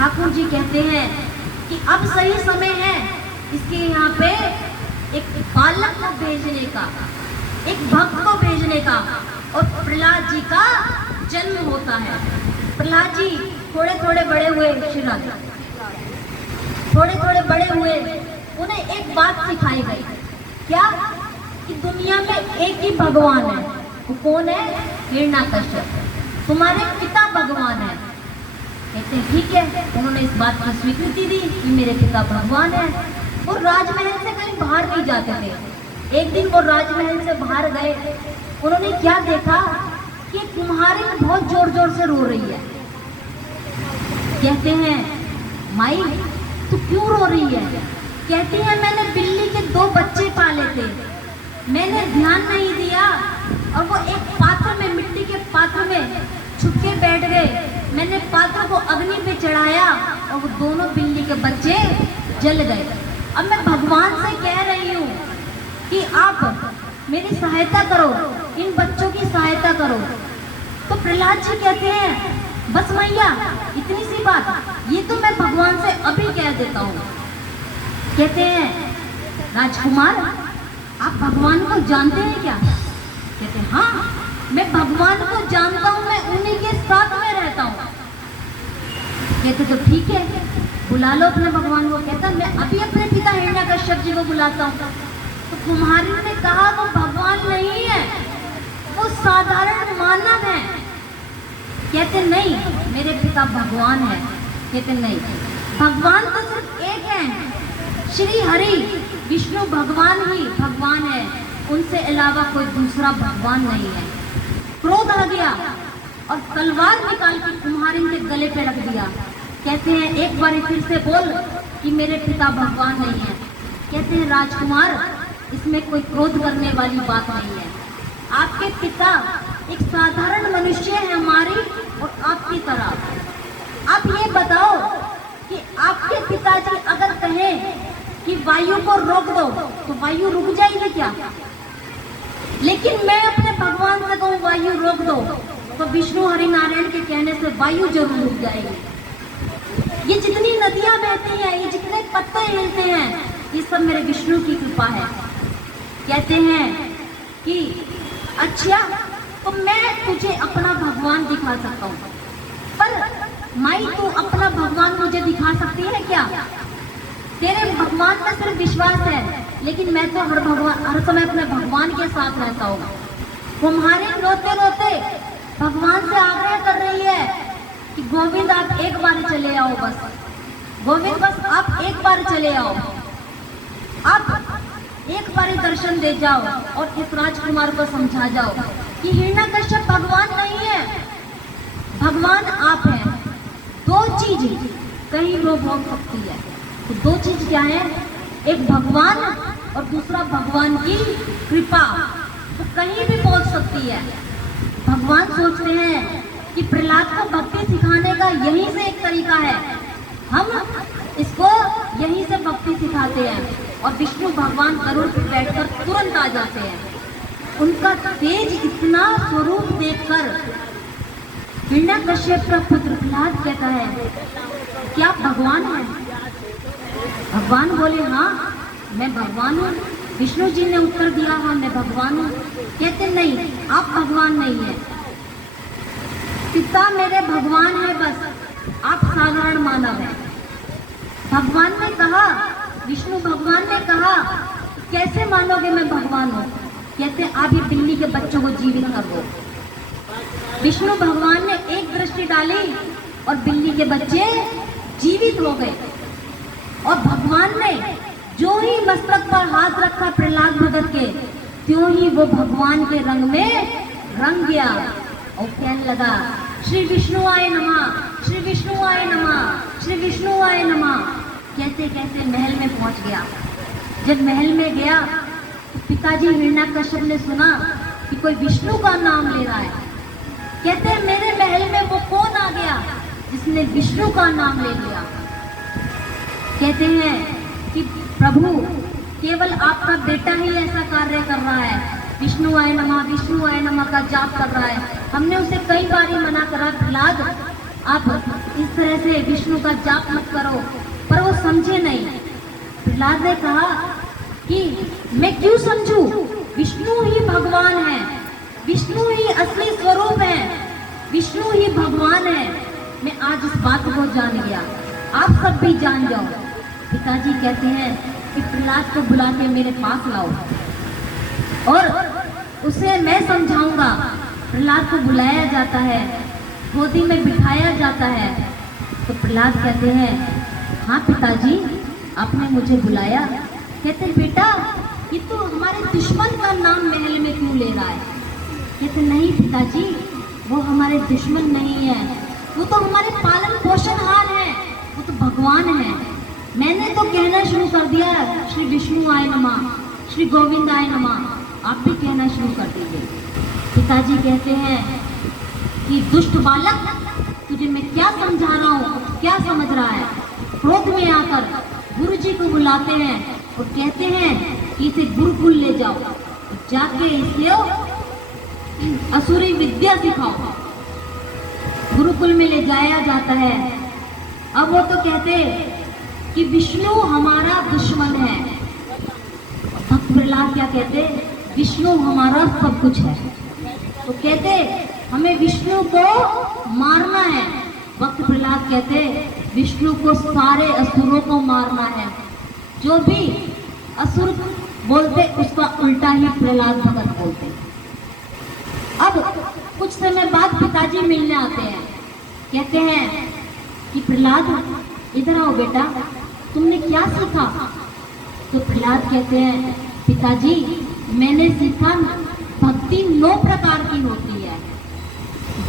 ठाकुर जी कहते हैं कि अब सही समय है इसके यहाँ पे एक बालक को भेजने का, एक भक्त को भेजने का, और प्रहलाद जी का जन्म होता है। प्रहलाद जी थोड़े थोड़े बड़े हुए, श्रीराज थोड़े थोड़े बड़े हुए, उन्हें एक बात सिखाई गई, क्या कि दुनिया में एक ही भगवान है। वो कौन है? हिरण्याकश्यप, तुम्हारे पिता भगवान है। कहते हैं ठीक है। उन्होंने इस बात की स्वीकृति दी कि मेरे पिता भगवान है। वो राजमहल से कहीं बाहर नहीं जाते थे। एक दिन वो राजमहल से बाहर गए, उन्होंने क्या देखा कि कुम्हारी बहुत जोर जोर से रो रही है। कहते हैं माई तू क्यों रो रही है? कहती है मैंने बिल्ली के 2 बच्चे पाले थे, मैंने ध्यान नहीं दिया और वो एक पात्र में, मिट्टी के पात्र में छुप के बैठ गए। मैंने पात्र को अग्नि पे चढ़ाया और वो दोनों बिल्ली के बच्चे जल गए। अब मैं भगवान से कह रही हूँ कि आप मेरी सहायता करो, इन बच्चों की सहायता करो। तो प्रहलाद जी कहते हैं बस मैया इतनी सी बात, ये तो मैं भगवान से अभी कह देता हूँ। कहते हैं राजकुमार आप भगवान को जानते हैं क्या? कहते हैं हाँ मैं भगवान को जानता हूँ, मैं उन्हीं के साथ में रहता हूँ। कहते तो ठीक है, बुला लो अपने भगवान को। कहता मैं अभी अपने पिता हिरण्याकश्यप जी को बुलाता हूँ। तो कुम्हारी ने कहा वो भगवान नहीं है, वो साधारण मानव है। कहते नहीं मेरे पिता भगवान है। कहते नहीं, भगवान तो सिर्फ एक है, श्री हरि विष्णु भगवान ही भगवान है, उनसे अलावा कोई दूसरा भगवान नहीं है। क्रोध आ गया और तलवार निकाल के कुम्हारिन के गले पे रख दिया। कहते हैं एक बार फिर से बोल कि मेरे पिता भगवान नहीं है। कहते हैं राजकुमार इसमें कोई क्रोध करने वाली बात नहीं है, आपके पिता एक साधारण मनुष्य है हमारी और आपकी तरह। आप ये बताओ कि आपके पिताजी अगर कहें कि वायु को रोक दो तो वायु रुक जाएगी क्या? लेकिन मैं अपने भगवान से कहूँ वायु रोक दो तो विष्णु हरि नारायण के कहने से वायु जरूर रुक जाएगी। ये जितनी नदियां बहती हैं, ये जितने पत्ते हिलते हैं, ये सब मेरे विष्णु की कृपा है। कहते हैं कि अच्छा तो मैं तुझे अपना भगवान दिखा सकता हूँ, पर माई तू अपना भगवान मुझे दिखा सकती है क्या? तेरे भगवान में सिर्फ विश्वास है, लेकिन मैं तो हर समय अपने भगवान के साथ रहता हूँ। कुम्हारी रोते रोते भगवान से आग्रह कर रही है कि गोविंद आप एक बार चले आओ, बस गोविंद बस आप एक बार चले आओ, आप एक बार दर्शन दे जाओ और इस राजकुमार को समझा जाओ कि हिरण्याकश्यप भगवान नहीं है, भगवान आप हैं। 2 चीज कहीं वो बोल सकती है, तो 2 चीज क्या है? एक भगवान और दूसरा भगवान की कृपा, तो कहीं भी पहुंच सकती है। भगवान सोचते हैं कि प्रहलाद को भक्ति सिखाने का यहीं से एक तरीका है, हम इसको यहीं से भक्ति सिखाते हैं। और विष्णु भगवान गरुड़ पर बैठकर तुरंत आ जाते हैं। उनका तेज इतना स्वरूप देखकर हिरण्याकश्यप का पुत्र प्रहलाद कहता है क्या भगवान है? भगवान बोले हाँ मैं भगवान हूँ। विष्णु जी ने उत्तर दिया हाँ मैं भगवान हूँ। कहते नहीं आप भगवान नहीं है, पिता मेरे भगवान है, बस आप साधारण मानव हैं। भगवान ने कहा, विष्णु भगवान ने कहा कैसे मानोगे मैं भगवान हूँ? कहते आप ये बिल्ली के बच्चों को जीवित कर दो। विष्णु भगवान ने एक दृष्टि डाली और बिल्ली के बच्चे जीवित हो गए। और भगवान ने जो ही मस्तक पर हाथ रखा प्रहलाद भगत के, त्यों ही वो भगवान के रंग में रंग गया और कहने लगा श्री विष्णु आय नमः, श्री विष्णु आय नमः, श्री विष्णु आय नमः। कहते कहते महल में पहुंच गया। जब महल में गया तो पिताजी हिरण्याकश्यप ने सुना कि कोई विष्णु का नाम ले रहा है। कहते मेरे महल में वो कौन आ गया जिसने विष्णु का नाम ले लिया? कहते हैं कि प्रभु केवल आपका बेटा ही ऐसा कार्य कर रहा है, विष्णु आय नमः का जाप कर रहा है। हमने उसे कई बार ही मना करा, प्रहलाद आप इस तरह से विष्णु का जाप मत करो। पर वो समझे नहीं। प्रहलाद ने कहा कि मैं क्यों समझूं, विष्णु ही भगवान है, विष्णु ही असली स्वरूप है, विष्णु ही भगवान है। मैं आज इस बात को जान गया, आप सब भी जान जाओ। पिताजी कहते हैं कि प्रहलाद को बुला के मेरे पास लाओ और उसे मैं समझाऊंगा। प्रहलाद को बुलाया जाता है, गोदी में बिठाया जाता है। तो प्रहलाद कहते हैं, हाँ पिताजी आपने मुझे बुलाया। कहते हैं, बेटा ये तो हमारे दुश्मन का नाम महल में क्यों ले रहा है? कहते नहीं पिताजी, वो हमारे दुश्मन नहीं है, वो तो हमारे पालन पोषणहार हैं, वो तो भगवान है। मैंने तो कहना शुरू कर दिया, श्री विष्णु आय नमः, श्री गोविंद आय नमः। आप भी कहना शुरू कर दीजिए। पिताजी कहते हैं कि दुष्ट बालक, तुझे मैं क्या समझा रहा हूँ, क्या समझ रहा है? क्रोध में आकर गुरु जी को बुलाते हैं और कहते हैं कि इसे गुरुकुल ले जाओ, जाके इसे असुरी विद्या सिखाओ। गुरुकुल में ले जाया जाता है। अब वो तो कहते कि विष्णु हमारा दुश्मन है। भक्त प्रहलाद क्या कहते, विष्णु हमारा सब कुछ है। तो कहते हमें विष्णु को मारना है। भक्त प्रहलाद कहते विष्णु को सारे असुरों को मारना है। जो भी असुर बोलते उसका उल्टा ही प्रहलाद भगत बोलते। अब कुछ समय बाद पिताजी मिलने आते हैं। कहते हैं कि प्रहलाद इधर आओ बेटा, तुमने क्या सीखा? तो प्रहलाद कहते हैं, पिताजी मैंने सीखा भक्ति 9 प्रकार की होती है।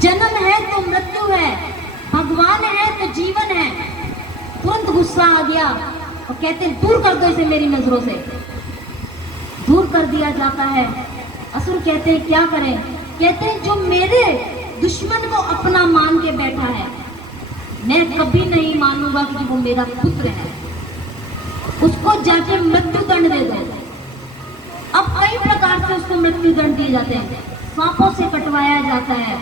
जन्म है तो मृत्यु है, भगवान है तो जीवन है। तुरंत गुस्सा आ गया और कहते हैं, दूर कर दो इसे मेरी नजरों से। दूर कर दिया जाता है। असुर कहते हैं, क्या करें? कहते हैं, जो मेरे दुश्मन को अपना मान के बैठा है, मैं कभी नहीं मानूंगा कि वो मेरा पुत्र है, उसको जाके मृत्यु दंड दे दो। अब कई प्रकार से उसको मृत्यु दंड दिए जाते हैं। सांपों से कटवाया जाता है,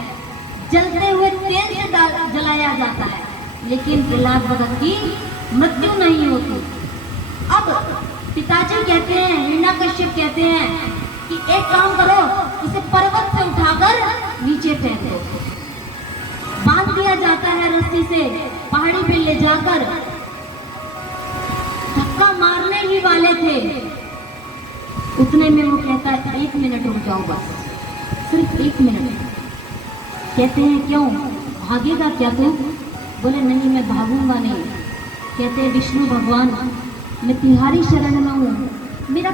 जलते हुए तेल से जलाया जाता है, लेकिन प्रहलाद भगत की मृत्यु नहीं होती। अब पिताजी कहते हैं, हिरण्यकश्यप कहते हैं कि एक काम करो, इसे पर्वत से उठाकर नीचे फेंक दो। बांध दिया जाता है रस्सी से, पहाड़ी पे ले जाकर। धक्का मारने ही वाले थे, उतने में वो कहता है, 1 मिनट रुक जाओ, बस सिर्फ 1 मिनट। कहते हैं, क्यों भागेगा क्या तू? बोले नहीं मैं भागूंगा नहीं। कहते हैं, विष्णु भगवान मैं तुम्हारी शरण में हूँ, मेरा